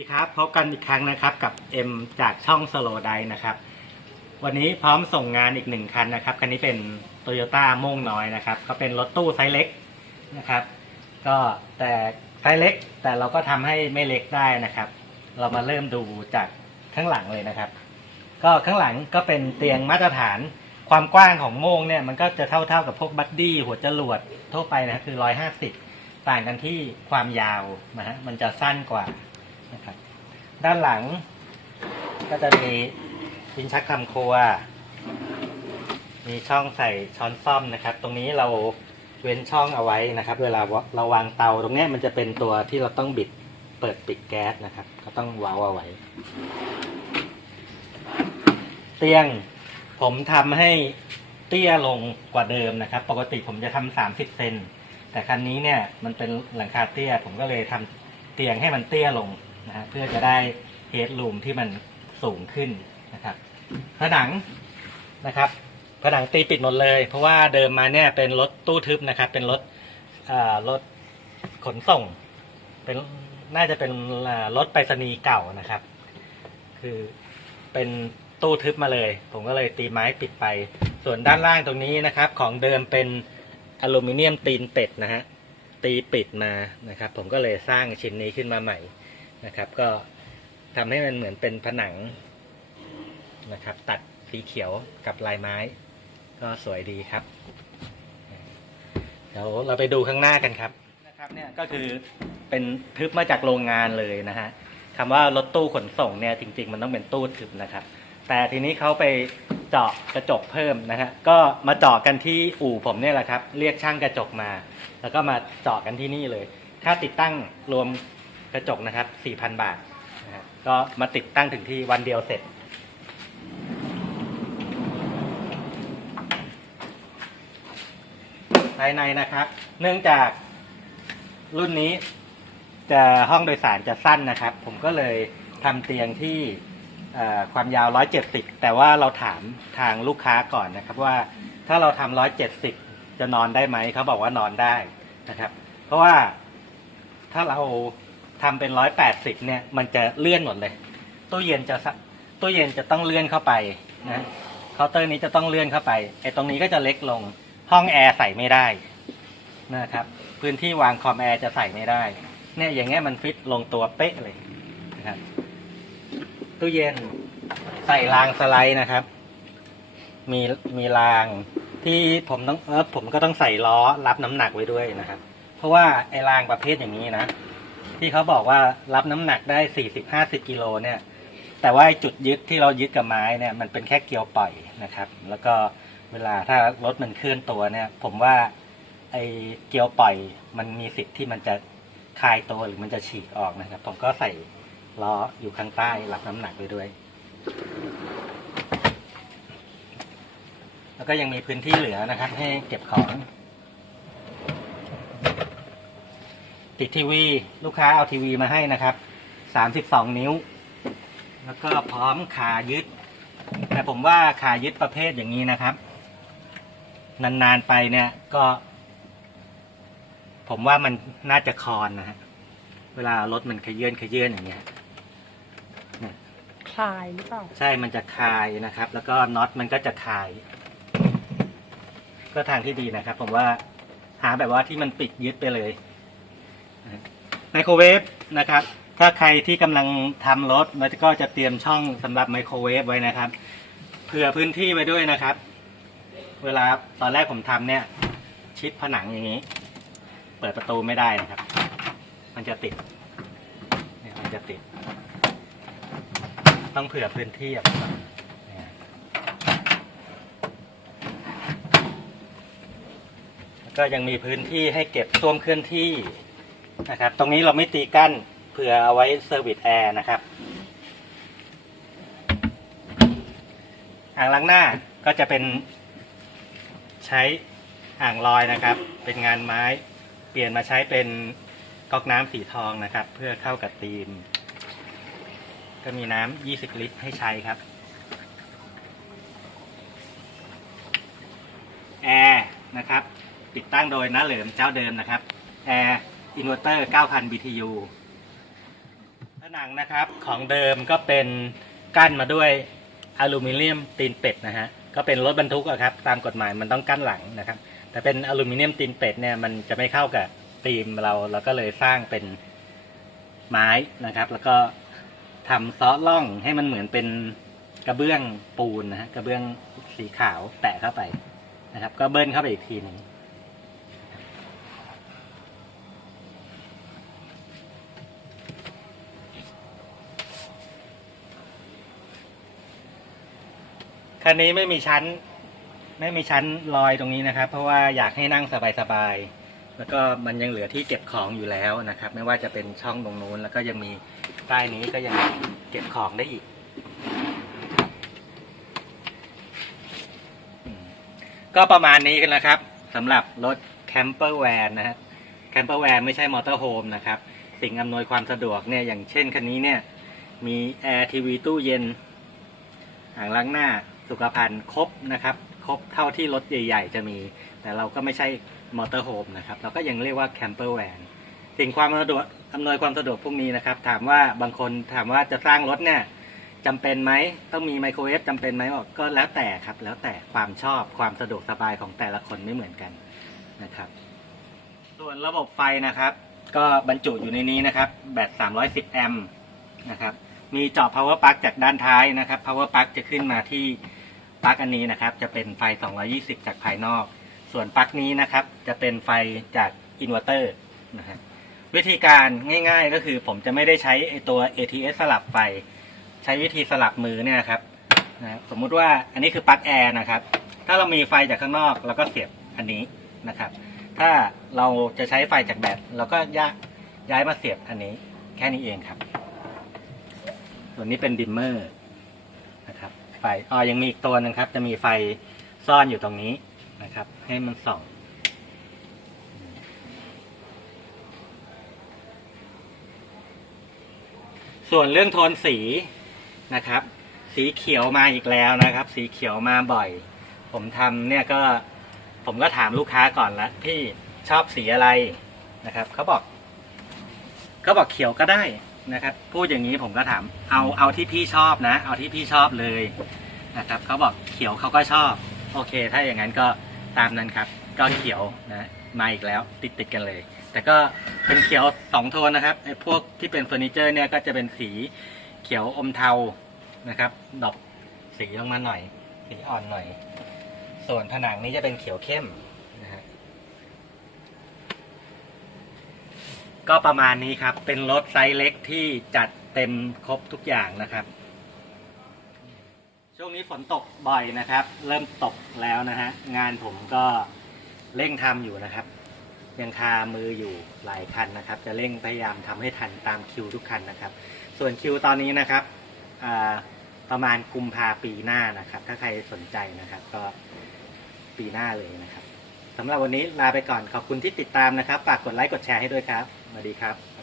ีครับพบกันอีกครั้งนะครับกับ M จากช่อง Slow d i นะครับ วันนี้พร้อมส่งงานอีกหนึ่งคันนะครับ คันนี้เป็น Toyota โม่งน้อยนะครับ ก็เป็นรถตู้ไซส์เล็กนะครับ ก็แต่ไซส์เล็ก แต่เราก็ทำให้ไม่เล็กได้นะครับ เรามาเริ่มดูจากข้างหลังเลยนะครับ ก็ข้างหลังก็เป็นเตียงมาตรฐานความกว้างของโม่งเนี่ยมันก็จะเท่าๆกับพวกบัดดี้หัวจรวดทั่วไปนะคือ 150 ต่างกันที่ความยาวนะฮะมันจะสั้นกว่า นะครับ ด้านหลังก็จะมีลิ้นชักทำครัว มีช่องใส่ช้อนซ่อมนะครับ ตรงนี้เราเว้นช่องเอาไว้นะครับ เวลาเราวางเตาตรงนี้มันจะเป็นตัวที่เราต้องบิดเปิดปิดแก๊สนะครับ ก็ต้องวางเอาไว้ เตียงผมทำให้เตี้ยลงกว่าเดิมนะครับ ปกติผมจะทำสามสิบเซนแต่คันนี้เนี่ยมันเป็นหลังคาเตี้ย ผมก็เลยทำเตียงให้มันเตี้ยลง นะฮะเพื่อจะได้เฮดรูมที่มันสูงขึ้นนะครับ ผนังนะครับ ผนังตีปิดหมดเลย เพราะว่าเดิมมาเนี่ยเป็นรถตู้ทึบนะครับ เป็นรถรถขนส่ง เป็นน่าจะเป็นรถไปรษณีย์เก่านะครับ คือเป็นตู้ทึบมาเลย ผมก็เลยตีไม้ปิดไป ส่วนด้านล่างตรงนี้นะครับ ของเดิมเป็นอลูมิเนียมตีนเป็ดนะฮะตีปิดมานะครับ ผมก็เลยสร้างชิ้นนี้ขึ้นมาใหม่ นะครับ ก็ทำให้มันเหมือนเป็นผนังนะครับ ตัดสีเขียวกับลายไม้ ก็สวยดีครับเดี๋ยวเราไปดูข้างหน้ากันครับนะครับเนี่ยก็คือเป็นทึบมาจากโรงงานเลยนะฮะคำว่ารถตู้ขนส่งเนี่ยจริง ๆ มันต้องเป็นตู้ทึบนะครับ แต่ทีนี้เขาไปเจาะกระจกเพิ่มนะฮะก็มาเจาะกันที่อู่ผมเนี่ยแหละครับ เรียกช่างกระจกมา แล้วก็มาเจาะกันที่นี่เลย ค่าติดตั้งรวม กระจกนะครับ 4,000 บาทนะฮะก็มาติดตั้งถึงที่วันเดียวเสร็จ ภายในนะครับ เนื่องจากรุ่นนี้จะห้องโดยสารจะสั้นนะครับ ผมก็เลยทำเตียงที่ความยาว 170 แต่ว่าเราถามทางลูกค้าก่อนนะครับว่าถ้าเราทำ170 จะนอนได้ไหม เขาบอกว่านอนได้นะครับ เพราะว่าถ้าเรา ทำเป็น180เนี่ย มันจะเลื่อนหมดเลยตู้เย็นจะตู้เย็นจะต้องเลื่อนเข้าไปนะเคาน์เตอร์นี้จะต้องเลื่อนเข้าไปไอ้ตรงนี้ก็จะเล็กลง ห้องแอร์ใส่ไม่ได้นะครับ พื้นที่วางคอมแอร์จะใส่ไม่ได้เนี่ยอย่างเงี้ยมันฟิตลงตัวเป๊ะเลยนะครับตู้เย็นใส่รางสไลด์นะครับ มีมีรางที่ผมต้องเออผมก็ต้องใส่ล้อรับน้ำหนักไว้ด้วยนะครับ เพราะว่าไอ้รางประเภทอย่างนี้นะ ที่เขาบอกว่ารับน้ำหนักได้สี่สิบห้าสิบกิโลเนี่ย แต่ว่าจุดยึดที่เรายึดกับไม้เนี่ยมันเป็นแค่เกลียวปล่อยนะครับ แล้วก็เวลาถ้ารถมันเคลื่อนตัวเนี่ย ผมว่าไอ้เกลียวปล่อยมันมีสิทธิ์ที่มันจะคลายตัวหรือมันจะฉีกออกนะครับ ผมก็ใส่ล้ออยู่ข้างใต้รับน้ำหนักไปด้วย แล้วก็ยังมีพื้นที่เหลือนะครับ ให้เก็บของ ติดทีวี ลูกค้าเอาทีวีมาให้นะครับสามสิบสองนิ้ว แล้วก็พร้อมขายึด แต่ผมว่าขายึดประเภทอย่างนี้นะครับ นาน ๆ ไปเนี่ยก็ ผมว่ามันน่าจะคลอนนะฮะเวลารถมันขยื่นขยื่นอย่างเงี้ยคลายหรือเปล่า ใช่มันจะคลายนะครับ แล้วก็น็อตมันก็จะคลาย ก็ทางที่ดีนะครับ ผมว่าหาแบบว่าที่มันปิดยึดไปเลย ไมโครเวฟนะครับถ้าใครที่กำลังทำรถมันก็จะเตรียมช่องสำหรับไมโครเวฟไว้นะครับเผื่อพื้นที่ไว้ด้วยนะครับ เวลาตอนแรกผมทำเนี่ย ชิดผนังอย่างนี้ เปิดประตูไม่ได้นะครับ มันจะติดเนี่ยมันจะติด ต้องเผื่อพื้นที่อะเนี่ยแล้วก็ยังมีพื้นที่ให้เก็บส้วมเคลื่อนที่ นะครับ ตรงนี้เราไม่ตีกั้นเผื่อเอาไว้เซอร์วิสแอร์นะครับอ่างล้างหน้าก็จะเป็นใช้อ่างลอยนะครับ เป็นงานไม้เปลี่ยนมาใช้เป็นก๊อกน้ำสีทองนะครับ เพื่อเข้ากับธีม ก็มีน้ำ20 ลิตรให้ใช้ครับแอร์นะครับ ติดตั้งโดยน้าเหลิมเจ้าเดิมนะครับแอร์ อินเวอร์เตอร์ 9,000 BTU ผนังนะครับของเดิมก็เป็นกั้นมาด้วยอลูมิเนียมตีนเป็ดนะฮะ ก็เป็นรถบรรทุกอะครับ ตามกฎหมายมันต้องกั้นหลังนะครับ แต่เป็นอลูมิเนียมตีนเป็ดเนี่ยมันจะไม่เข้ากับตีมเราเราก็เลยสร้างเป็นไม้นะครับ แล้วก็ทำซอสล่องให้มันเหมือนเป็นกระเบื้องปูนนะฮะกระเบื้องสีขาวแตะเข้าไปนะครับ ก็เบิ้ลเข้าไปอีกทีหนึ่ง คันนี้ไม่มีชั้น ไม่มีชั้นลอยตรงนี้นะครับ เพราะว่าอยากให้นั่งสบายๆแล้วก็มันยังเหลือที่เก็บของอยู่แล้วนะครับ ไม่ว่าจะเป็นช่องตรงนู้น แล้วก็ยังมีใต้นี้ก็ยังเก็บของได้อีก ก็ประมาณนี้กันนะครับสำหรับรถแคมเปอร์แวนนะฮะแคมเปอร์แวนไม่ใช่มอเตอร์โฮมนะครับ สิ่งอำนวยความสะดวกเนี่ยอย่างเช่นคันนี้เนี่ยมีแอร์ทีวีตู้เย็นอ่างล้างหน้า สุขภัณฑ์ครบนะครับ ครบเท่าที่รถใหญ่ ๆ จะมี แต่เราก็ไม่ใช่มอเตอร์โฮมนะครับ เราก็ยังเรียกว่าแคมเปอร์แวนสิ่งความสะดวกอำนวยความสะดวกพวกนี้นะครับ ถามว่าบางคนถามว่าจะสร้างรถเนี่ยจำเป็นไหมต้องมีไมโครเวฟจำเป็นไหมบอกก็แล้วแต่ครับ แล้วแต่ความชอบความสะดวกสบายของแต่ละคนไม่เหมือนกันนะครับ ส่วนระบบไฟนะครับ ก็บรรจุอยู่ในนี้นะครับ แบต 310 แอมป์นะครับ มีเจาะ power plug จากด้านท้ายนะครับ power plug จะขึ้นมาที่ ปลั๊กอันนี้นะครับจะเป็นไฟ 220 จากภายนอก ส่วนปลั๊กนี้นะครับ จะเป็นไฟจากอินเวอร์เตอร์นะครับวิธีการง่าย ๆ ก็คือผมจะไม่ได้ใช้ไอตัว ATS สลับไฟ ใช้วิธีสลับมือเนี่ยครับนะสมมุติว่าอันนี้คือปลั๊กแอร์นะครับ ถ้าเรามีไฟจากข้างนอกเราก็เสียบอันนี้นะครับ ถ้าเราจะใช้ไฟจากแบตเราก็ย้ายย้ายมาเสียบอันนี้ แค่นี้เองครับ ส่วนนี้เป็นดิมเมอร์ ไฟอ๋อยังมีอีกตัวหนึงครับ จะมีไฟซ่อนอยู่ตรงนี้นะครับ ให้มันส่องส่วนเรื่องโทนสีนะครับ สีเขียวมาอีกแล้วนะครับ สีเขียวมาบ่อย ผมทำเนี่ยก็ผมก็ถามลูกค้าก่อนละพี่ชอบสีอะไรนะครับเขาบอกเขาบอกเขียวก็ได้ นะครับพูดอย่างนี้ผมก็ถาม เอาเอาที่พี่ชอบนะ เอาที่พี่ชอบเลยนะครับเขาบอกเขียวเขาก็ชอบ โอเค ถ้าอย่างนั้นก็ตามนั้นครับ ก็เขียวนะมาอีกแล้วติดติดกันเลย แต่ก็เป็นเขียวสองโทนนะครับไอ้พวกที่เป็นเฟอร์นิเจอร์เนี่ยก็จะเป็นสีเขียวอมเทานะครับดอกสีลงมาหน่อยสีอ่อนหน่อย ส่วนผนังนี้จะเป็นเขียวเข้มนะฮะ ก็ประมาณนี้ครับ เป็นรถไซส์เล็กที่จัดเต็มครบทุกอย่างนะครับ ช่วงนี้ฝนตกบ่อยนะครับ เริ่มตกแล้วนะฮะ งานผมก็เร่งทำอยู่นะครับ ยังคามืออยู่หลายคันนะครับ จะเร่งพยายามทำให้ทันตามคิวทุกคันนะครับ ส่วนคิวตอนนี้นะครับประมาณกุมภาปีหน้านะครับ ถ้าใครสนใจนะครับ ก็ปีหน้าเลยนะครับสำหรับวันนี้ลาไปก่อนขอบคุณที่ติดตามนะครับ ฝากกดไลค์กดแชร์ให้ด้วยครับ สวัสดีครับ